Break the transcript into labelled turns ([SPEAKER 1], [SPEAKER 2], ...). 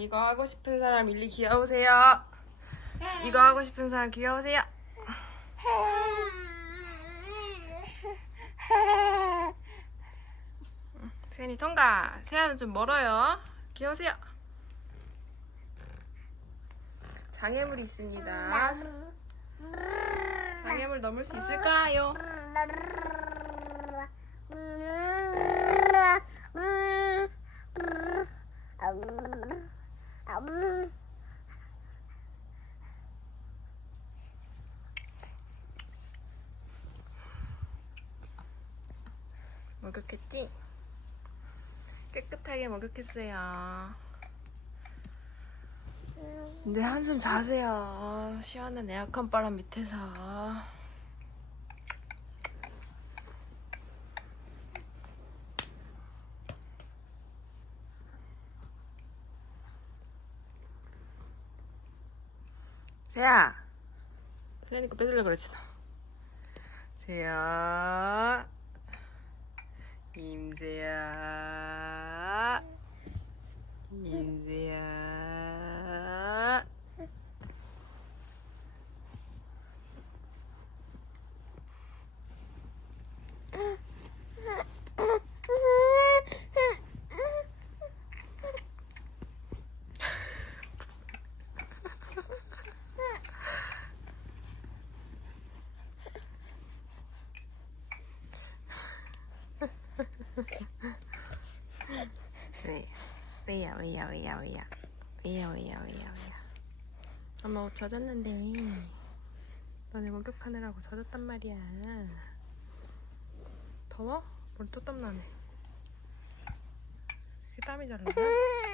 [SPEAKER 1] 이거 하고 싶은 사람 일리 귀여우세요. 이거 하고 싶은 사람 귀여우세요. 세연이 통과. 세연은 좀 멀어요. 귀여우세요. 장애물이 있습니다. 장애물 넘을 수 있을까요? 목욕했지? 깨끗하게 목욕했어요. 이제 한숨 자세요. 시원한 에어컨 바람 밑에서. 세야. 세연이 거 뺏으려고 그랬지 너. 세야. 임세야. 왜? 왜야 왜야 왜야 왜야 왜야 왜야 왜야 왜야 엄마 옷 젖었는데 왜 너네 목욕하느라고 젖었단 말이야. 더워? 머리 또 땀나네. 이렇게 땀이 잘 나냐?